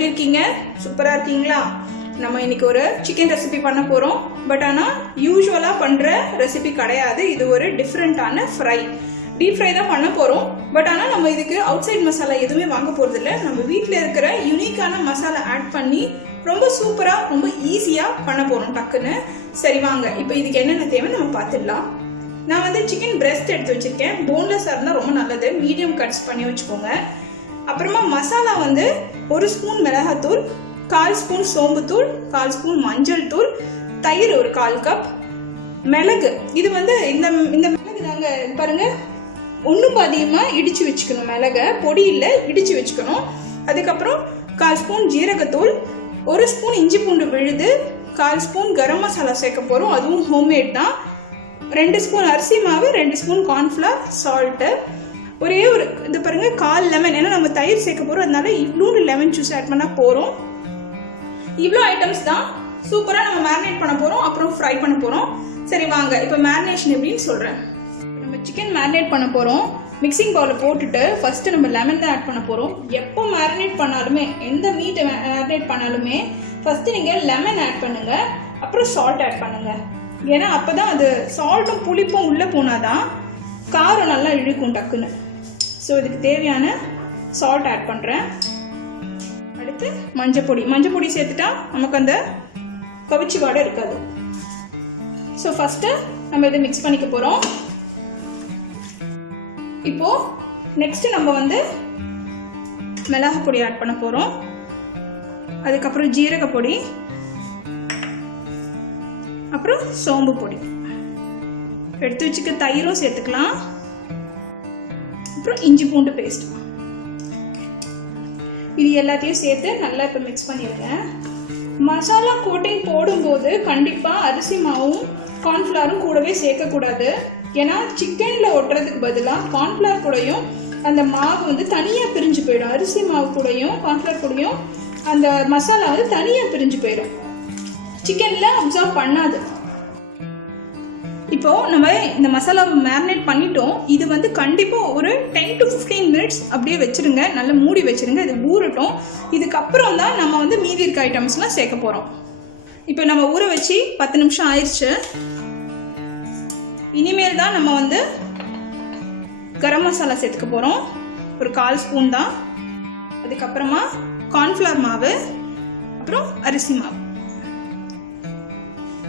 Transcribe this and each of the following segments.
எப்படி இருக்கீங்க? சூப்பராக இருக்கீங்களா? நம்ம இன்னைக்கு ஒரு சிக்கன் ரெசிபி பண்ண போகிறோம். பட் ஆனால் யூஸ்வலாக பண்ணுற ரெசிபி கிடையாது. இது ஒரு டிஃப்ரெண்ட்டான ஃப்ரை, டீப் ஃப்ரை தான் பண்ண போகிறோம். பட் ஆனால் நம்ம இதுக்கு அவுட் சைட் மசாலா எதுவுமே வாங்க போகிறதில்ல. நம்ம வீட்டில் இருக்கிற யூனிக்கான மசாலா ஆட் பண்ணி ரொம்ப சூப்பராக, ரொம்ப ஈஸியாக பண்ண போகிறோம் டக்குன்னு. சரி வாங்க, இப்போ இதுக்கு என்னென்ன தேவை நம்ம பார்த்துடலாம். நான் வந்து சிக்கன் பிரெஸ்ட் எடுத்து வச்சுருக்கேன். போன்லெஸ்ஸாக இருந்தால் ரொம்ப நல்லது. மீடியம் கட்ஸ் பண்ணி வச்சுக்கோங்க. அப்புறமா மசாலா வந்து 1 ஸ்பூன் மிளகாத்தூள், 1/4 ஸ்பூன் சோம்புத்தூள், 1/4 ஸ்பூன் மஞ்சள் தூள், தயிர் ஒரு 1/4 கப், மிளகு. இது வந்து இந்த மிளகு தாங்க பாருங்க, ஒன்றுக்கு அதிகமாக இடித்து வச்சுக்கணும். மிளகை பொடி இல்லை, இடித்து வச்சுக்கணும். அதுக்கப்புறம் 1/4 ஸ்பூன் ஜீரகத்தூள், 1 ஸ்பூன் இஞ்சி பூண்டு விழுது, 1/4 ஸ்பூன் கரம் மசாலா சேர்க்க போகிறோம். அதுவும் ஹோம்மேட் தான். 2 ஸ்பூன் அரிசி மாவு, 2 ஸ்பூன் கார்ன்ஃப்ளவர், சால்ட்டு, ஒரே ஒரு இது பாருங்க 1/4 லெமன். ஏன்னா நம்ம தயிர் சேர்க்க போகிறோம், அதனால இவ்வளோ லெமன் ஜூஸ் ஆட் பண்ணால் போகிறோம். இவ்வளோ ஐட்டம்ஸ் தான். சூப்பராக நம்ம மேரினேட் பண்ண போகிறோம், அப்புறம் ஃப்ரை பண்ண போகிறோம். சரி வாங்க, இப்போ மேரினேஷன் எப்படின்னு சொல்கிறேன். நம்ம சிக்கன் மேரினேட் பண்ண போகிறோம். மிக்சிங் பவுலில் போட்டுட்டு ஃபஸ்ட்டு நம்ம லெமன் தான் ஆட் பண்ண போகிறோம். எப்போ மேரினேட் பண்ணாலுமே, எந்த மீட்டை மேரினேட் பண்ணாலுமே ஃபஸ்ட்டு நீங்கள் லெமன் ஆட் பண்ணுங்கள், அப்புறம் சால்ட் ஆட் பண்ணுங்கள். ஏன்னா அப்போ தான் அது சால்ட்டும் புளிப்பும் உள்ளே போனால் தான் காரம் நல்லா இழுக்கும் டக்குன்னு. ஸோ இதுக்கு தேவையான சால்ட் ஆட் பண்ணுறேன். அடுத்து மஞ்சள் பொடி சேர்த்துட்டா நமக்கு அந்த கவிச்சி வாடை இருக்காது. ஸோ ஃபஸ்ட்டு நம்ம இதை மிக்ஸ் பண்ணிக்க போகிறோம். இப்போது நெக்ஸ்ட்டு நம்ம வந்து மிளகாய் பொடி ஆட் பண்ண போகிறோம். அதுக்கப்புறம் ஜீரக பொடி, அப்புறம் சோம்பு பொடி, எடுத்து வச்சுக்க தயிரும் சேர்த்துக்கலாம். அப்புறம் இஞ்சி பூண்டு பேஸ்ட். இது எல்லாத்தையும் சேர்த்து நல்லா இப்போ மிக்ஸ் பண்ணியிருக்கேன். மசாலா கோட்டிங் போடும்போது கண்டிப்பாக அரிசி மாவும் கார்ன்ஃப்ளவரும் கூடவே சேர்க்கக்கூடாது. ஏன்னா சிக்கனில் ஒட்டுறதுக்கு பதிலாக கார்ன்ஃப்ளவர் கூடயும் அந்த மாவு வந்து தனியாக பிரிஞ்சு போயிடும். அரிசி மாவு கூடயும் கார்ன்ஃப்ளவர் கூடயும் அந்த மசாலா வந்து தனியாக பிரிஞ்சு போயிடும், சிக்கனில் அப்சர்வ் பண்ணாது. இப்போ நம்ம இந்த மசாலாவை மேரினேட் பண்ணிட்டோம். இது வந்து கண்டிப்பாக ஒரு 10 to 15 மினிட்ஸ் அப்படியே வச்சுருங்க, நல்லா மூடி வச்சுருங்க. இது ஊறட்டும். இதுக்கப்புறம் தான் நம்ம வந்து மீதி இருக்க ஐட்டம்ஸ்லாம் சேர்க்க போகிறோம். இப்போ நம்ம ஊற வச்சு 10 நிமிஷம் ஆயிடுச்சு. இனிமேல் தான் நம்ம வந்து கரம் மசாலா சேர்த்துக்க போகிறோம். ஒரு 1/4 ஸ்பூன் தான். அதுக்கப்புறமா கார்ன்ஃப்ளவர் மாவு, அப்புறம் அரிசி மாவு.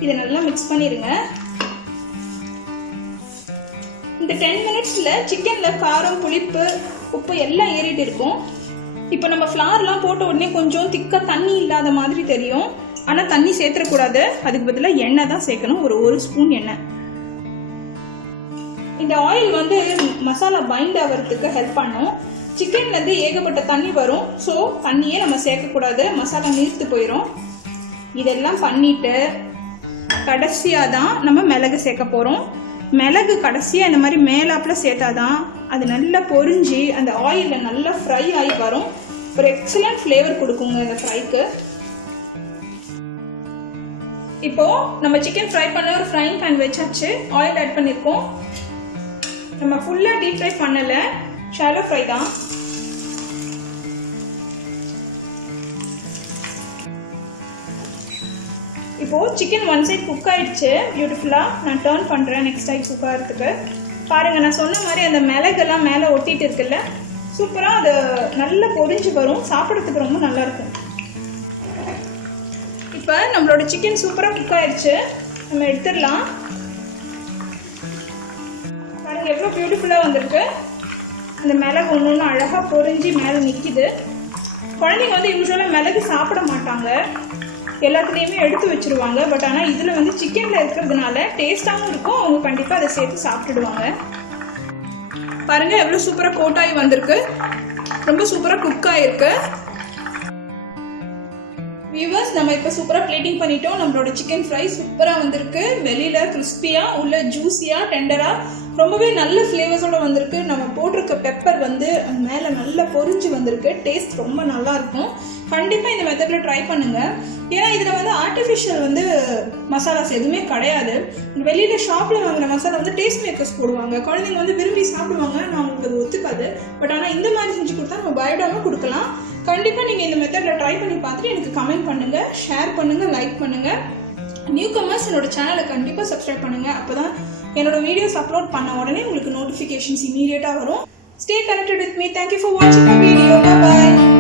இதை நல்லா மிக்ஸ் பண்ணிடுங்க. இந்த 10 மினிட்ஸில் சிக்கனில் காரம், புளிப்பு, உப்பு எல்லாம் ஏறிட்டு இருக்கும். இப்போ நம்ம ஃப்ளார்லாம் போட்ட உடனே கொஞ்சம் திக்காக தண்ணி இல்லாத மாதிரி தெரியும். ஆனால் தண்ணி சேர்த்துடக்கூடாது. அதுக்கு பதிலாக எண்ணெய் தான் சேர்க்கணும், ஒரு 1 ஸ்பூன் எண்ணெய். இந்த ஆயில் வந்து மசாலா பைண்ட் ஆகிறதுக்கு ஹெல்ப் பண்ணும். சிக்கன்லேருந்து ஏகப்பட்ட தண்ணி வரும். ஸோ தண்ணியே நம்ம சேர்க்கக்கூடாது, மசாலா நீர்த்து போயிடும். இதெல்லாம் பண்ணிவிட்டு கடைசியாக தான் நம்ம மிளகு சேர்க்க போகிறோம். மிளகு கடைசியாக இந்த மாதிரி மேலாப்பில் சேர்த்தாதான் அது நல்லா பொரிஞ்சு அந்த ஆயிலில் நல்லா ஃப்ரை ஆகி வரும். ஒரு எக்ஸலண்ட் ஃப்ளேவர் கொடுக்குங்க இந்த ஃப்ரைக்கு. இப்போது நம்ம சிக்கன் ஃப்ரை பண்ண ஒரு ஃப்ரைங் பேன் வச்சாச்சு. ஆயில் ஆட் பண்ணியிருக்கோம். நம்ம ஃபுல்லாக டீப் ஃப்ரை பண்ணலை, ஷாலோ ஃப்ரை தான். இப்போது சிக்கன் ஒன் சைட் குக் ஆகிடுச்சு பியூட்டிஃபுல்லாக. நான் டர்ன் பண்ணுறேன் நெக்ஸ்ட் டைம் குக் ஆகிறதுக்கு. பாருங்கள், நான் சொன்ன மாதிரி அந்த மிளகெல்லாம் மேலே ஒட்டிகிட்டு இருக்குல்ல, சூப்பராக அது நல்லா பொரிஞ்சு வரும். சாப்பிட்றதுக்கு ரொம்ப நல்லாயிருக்கும். இப்போ நம்மளோட சிக்கன் சூப்பராக குக் ஆகிடுச்சு. நம்ம எடுத்துடலாம். பாருங்கள் எவ்வளோ பியூட்டிஃபுல்லாக வந்திருக்கு. அந்த மிளகு ஒன்று ஒன்று அழகாக பொரிஞ்சு மேலே நிற்கிது. குழந்தைங்க வந்து யூஸ்வலாக மிளகு சாப்பிட மாட்டாங்க, எல்லாத்துலேயுமே எடுத்து வச்சுருவாங்க. பட் ஆனால் இதில் வந்து சிக்கனில் இருக்கிறதுனால டேஸ்ட்டாகவும் இருக்கும். அவங்க கண்டிப்பாக அதை சேர்த்து சாப்பிட்டுடுவாங்க. பாருங்கள் எவ்வளோ சூப்பராக கோட்டாகி வந்திருக்கு, ரொம்ப சூப்பராக குக் ஆகிருக்கு. வியூவர்ஸ், நம்ம இப்போ சூப்பராக பிளேட்டிங் பண்ணிட்டோம். நம்மளோட சிக்கன் ஃப்ரை சூப்பராக வந்திருக்கு. வெளியில் கிறிஸ்பியாக, உள்ள ஜூஸியாக, டெண்டராக, ரொம்பவே நல்ல ஃப்ளேவர்ஸோடு வந்திருக்கு. நம்ம போட்டிருக்க பெப்பர் வந்து மேலே நல்லா பொரிஞ்சு வந்திருக்கு. டேஸ்ட் ரொம்ப நல்லாயிருக்கும். கண்டிப்பாக இந்த மெத்தடில் ட்ரை பண்ணுங்கள். ஏன்னா இதில் வந்து ஆர்டிஃபிஷியல் வந்து மசாலாஸ் எதுவுமே கிடையாது. வெளியில் ஷாப்பில் வாங்குற மசாலா வந்து டேஸ்ட் மேக்கர்ஸ் போடுவாங்க. குழந்தைங்க வந்து விரும்பி சாப்பிடுவாங்க, நான் உங்களுக்கு அது ஒத்துக்காது. பட் ஆனால் இந்த மாதிரி செஞ்சு கொடுத்தா நம்ம பயப்படாமல் கொடுக்கலாம். கண்டிப்பாக நீங்கள் இந்த மெத்தடில் ட்ரை பண்ணி பார்த்துட்டு எனக்கு கமெண்ட் பண்ணுங்கள், ஷேர் பண்ணுங்கள், லைக் பண்ணுங்கள். நியூ கமர்ஸ் என்னோட சேனலை கண்டிப்பாக சப்ஸ்கிரைப் பண்ணுங்கள். அப்போ தான் என்னோட வீடியோஸ் அப்லோட் பண்ண உடனே உங்களுக்கு நோட்டிஃபிகேஷன்ஸ் இமீடியட்டாக வரும். Stay connected with me. Thank you for watching my video. Bye bye.